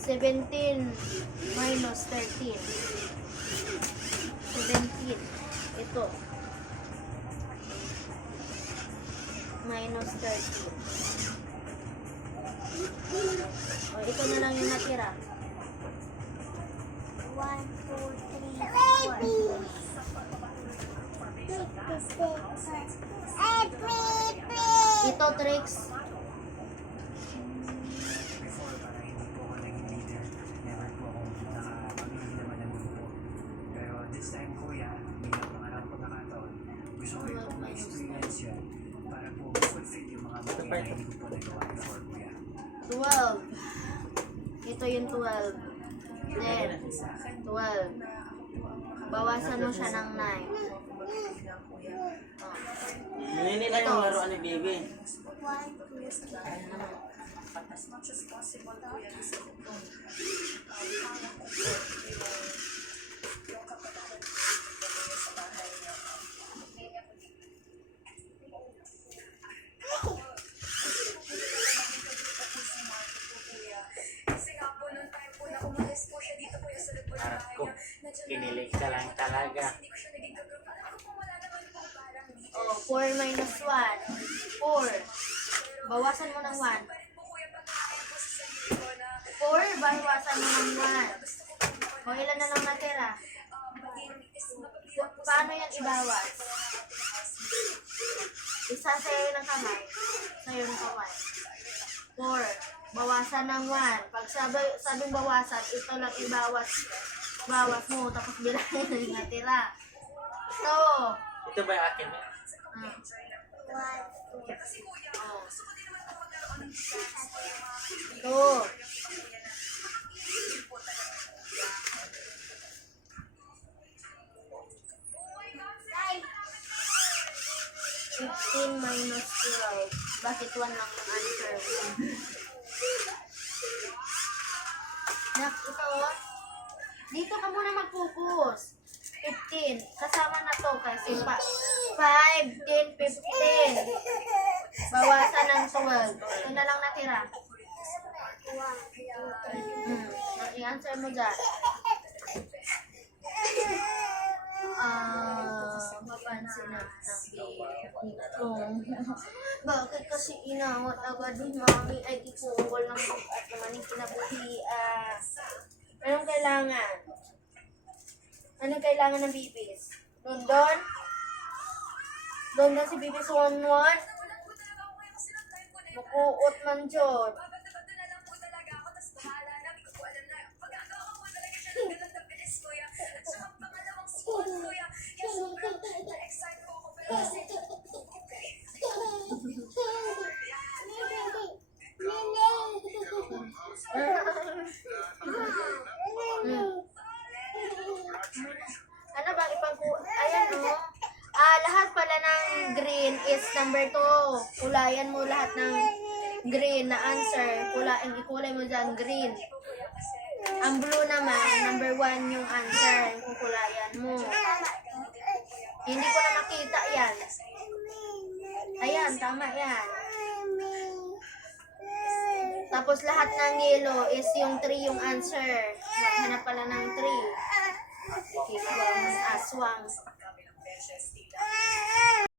Seventeen minus 13. 17. Ito. Minus 13. O, ito na lang yung natira. 1, 2, 3, 4. Ito, tricks. Before, para hindi po ako naging leader, never po ako nakapamili naman ng grupo. Pero this time, kuya, bilang pangarap ko nakataon, gusto ko rin po ma-experience yun para po fulfill yung mga bagay na hindi ko po nagawa before, kuya. 12. Ito yung 12. Then, 12. Bawasan mo siya ng 9. Nini lang yung laruan ni Baby. 1, 2, 3. Harap ko. Kinilig ka lang talaga. Oh, 4 minus 1. 4. Bawasan mo ng 1. 4, bawasan mo ng 1. O, ilan na lang natira? Paano yan ibawas? Isa sa'yo ng kamay. Sa'yo ng kamay. 4. Bawasan ng 1. Pag sabing bawasan, ito lang ibawas. Bawas mo, tapos bilangin na yung natira. Ito. Ito ba yung akin? Ah. 1, 2, Oh. Ito. Fifteen minus 12. Bakit 1 lang yung answer? Nak, ito. Dito ka muna mag-focus. 15. Kasama na to kasi 5, 10, 15. Bawasan ng 12. Ito na lang natira. 1, 2, 3. I-answer mo dyan. Mapansin na bakit kasi inawat agad din mami ay di po walang at naman yung kinabuhi. Anong kailangan? Anong kailangan ng bibis? Doon? Doon si bibis 1-1? Bukuot man dyan. Ano ba ipang ayan oh. Lahat pala ng green is number 2. Kulayan mo lahat ng green na answer. Ikulay mo dyan green. Ang blue naman, number 1 yung answer. Yung kukulayan mo. Hindi ko na makita yan. Ayan, tama yan. Tapos lahat ng yellow is yung 3 yung answer. Maghanap pala ng 3. Aswang.